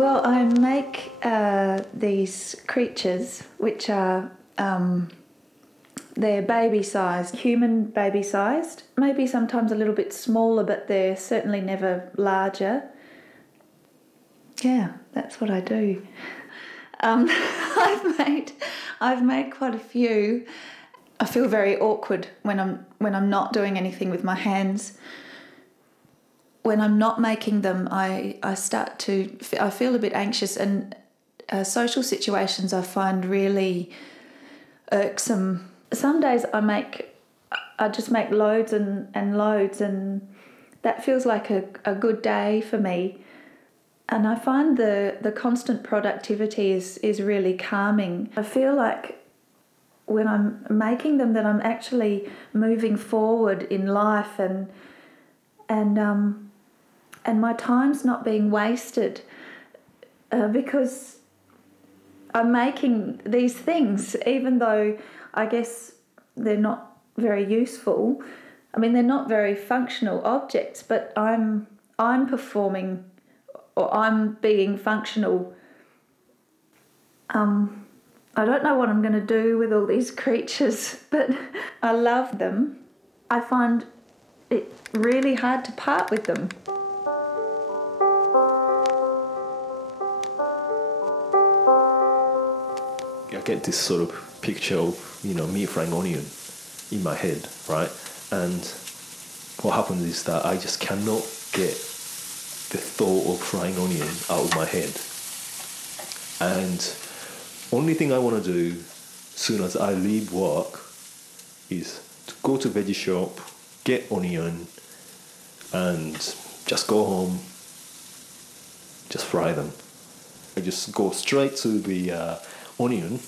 Well, I make these creatures which are, they're baby-sized, human baby-sized, maybe sometimes a little bit smaller, but they're certainly never larger. Yeah, that's what I do. I've made quite a few. I feel very awkward when I'm not doing anything with my hands. When I'm not making them, I feel a bit anxious, and social situations I find really irksome. Some days I just make loads and loads, and that feels like a good day for me. And I find the constant productivity is really calming. I feel like when I'm making them that I'm actually moving forward in life, and my time's not being wasted because I'm making these things, even though I guess they're not very useful. I mean, they're not very functional objects, but I'm performing, or I'm being functional. I don't know what I'm going to do with all these creatures, but I love them. I find it really hard to part with them. I get this sort of picture of, me frying onion in my head, right? And what happens is that I just cannot get the thought of frying onion out of my head. And only thing I want to do as soon as I leave work is to go to veggie shop, get onion, and just go home, just fry them. I just go straight to the onion,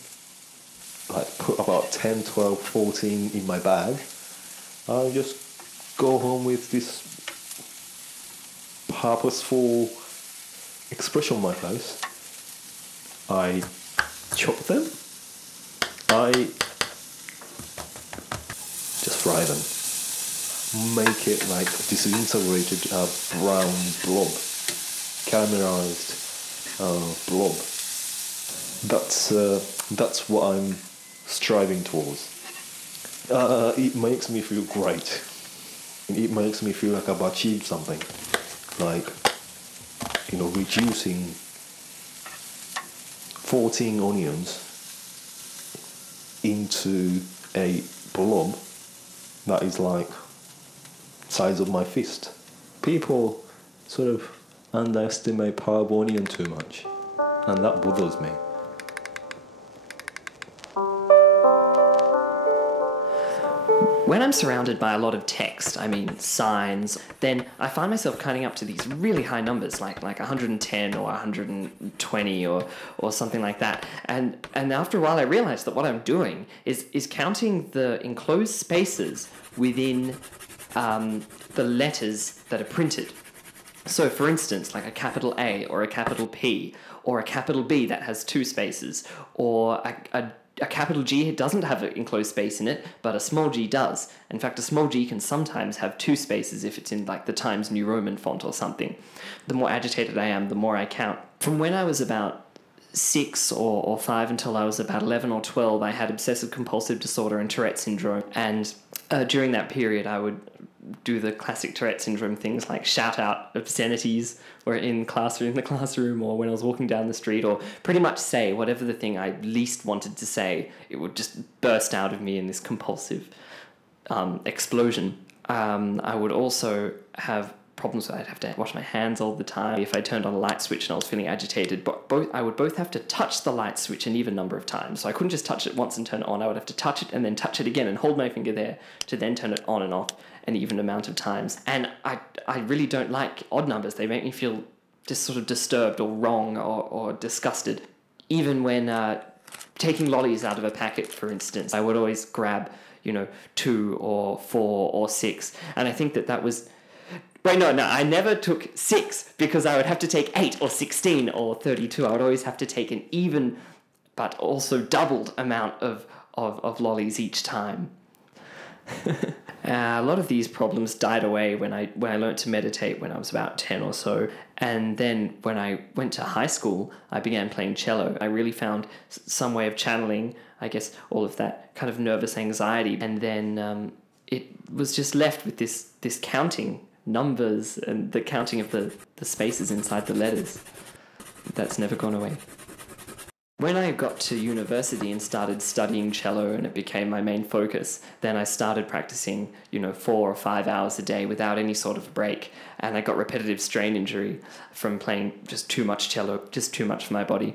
like put about 10, 12, 14 in my bag. I just go home with this purposeful expression on my face. I chop them. I just fry them. Make it like this integrated brown blob, caramelized blob. That's what I'm striving towards. It makes me feel great. It makes me feel like I've achieved something. Like, reducing 14 onions into a blob that is like size of my fist. People sort of underestimate power of onion too much, and that bothers me. When I'm surrounded by a lot of text, I mean signs, then I find myself counting up to these really high numbers, like 110 or 120 or something like that. And after a while I realized that what I'm doing is counting the enclosed spaces within the letters that are printed. So for instance, like a capital A or a capital P or a capital B that has two spaces, or a capital G doesn't have an enclosed space in it, but a small g does. In fact, a small g can sometimes have two spaces if it's in like the Times New Roman font or something. The more agitated I am, the more I count. From when I was about 6 or 5 until I was about 11 or 12, I had obsessive compulsive disorder and Tourette syndrome. And during that period, I would do the classic Tourette syndrome things like shout out obscenities or in the classroom or when I was walking down the street, or pretty much say whatever the thing I least wanted to say. It would just burst out of me in this compulsive explosion. I would also have problems where I'd have to wash my hands all the time. If I turned on a light switch and I was feeling agitated, but I would both have to touch the light switch an even number of times. So I couldn't just touch it once and turn it on. I would have to touch it and then touch it again and hold my finger there to then turn it on and off an even amount of times. And I really don't like odd numbers. They make me feel just sort of disturbed or wrong or disgusted. Even when taking lollies out of a packet, for instance, I would always grab, 2 or 4 or 6. And I think that was... Wait, no, I never took 6 because I would have to take 8 or 16 or 32. I would always have to take an even but also doubled amount of lollies each time. A lot of these problems died away when I learned to meditate when I was about 10 or so. And then when I went to high school, I began playing cello. I really found some way of channeling, I guess, all of that kind of nervous anxiety. And then it was just left with this counting numbers and the counting of the spaces inside the letters. That's never gone away. When I got to university and started studying cello and it became my main focus, then I started practicing, 4 or 5 hours a day without any sort of break. And I got repetitive strain injury from playing just too much cello, just too much for my body.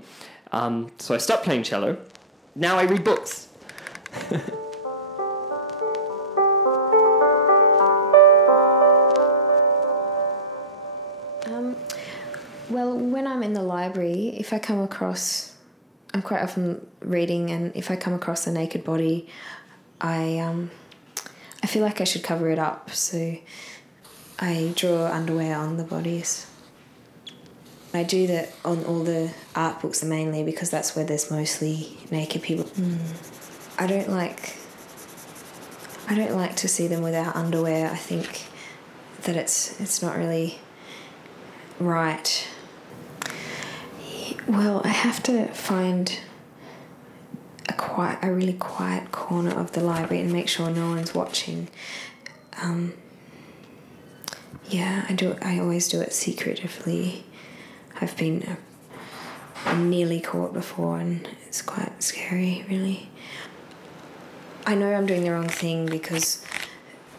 So I stopped playing cello. Now I read books. Well, when I'm in the library, if I come across... I'm quite often reading, and if I come across a naked body, I feel like I should cover it up, so I draw underwear on the bodies. I do that on all the art books mainly because that's where there's mostly naked people. I don't like to see them without underwear. I think that it's not really right. Well, I have to find a really quiet corner of the library and make sure no one's watching. I always do it secretively. I'm nearly caught before, and it's quite scary, really. I know I'm doing the wrong thing because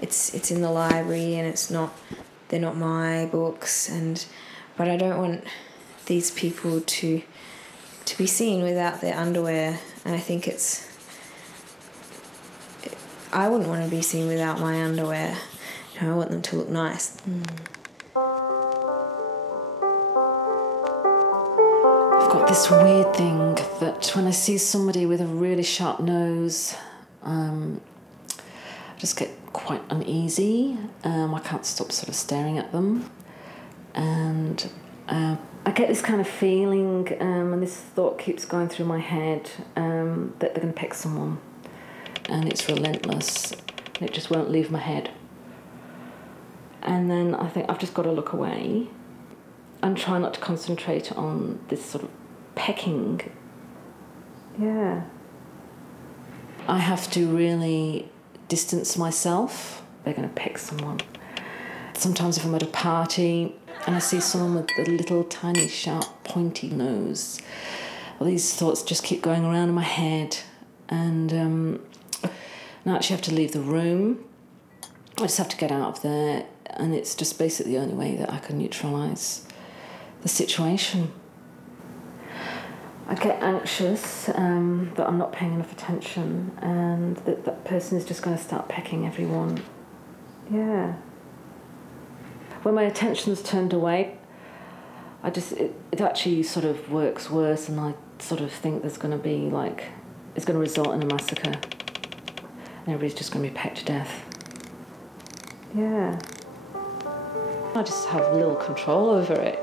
it's in the library and they're not my books, but I don't want these people to be seen without their underwear, and I think I wouldn't want to be seen without my underwear. I want them to look nice. I've got this weird thing that when I see somebody with a really sharp nose, I just get quite uneasy. I can't stop sort of staring at them, and I get this kind of feeling, and this thought keeps going through my head, that they're going to pick someone, and it's relentless, and it just won't leave my head. And then I think I've just got to look away and try not to concentrate on this sort of pecking. Yeah. I have to really distance myself. They're going to pick someone. Sometimes if I'm at a party and I see someone with a little tiny sharp pointy nose, well, these thoughts just keep going around in my head, and I actually have to leave the room. I just have to get out of there, and it's just basically the only way that I can neutralise the situation. I get anxious that I'm not paying enough attention and that person is just going to start pecking everyone. Yeah. When my attention's turned away, it actually sort of works worse, and I sort of think there's going to be it's going to result in a massacre. And everybody's just going to be pecked to death. Yeah. I just have little control over it,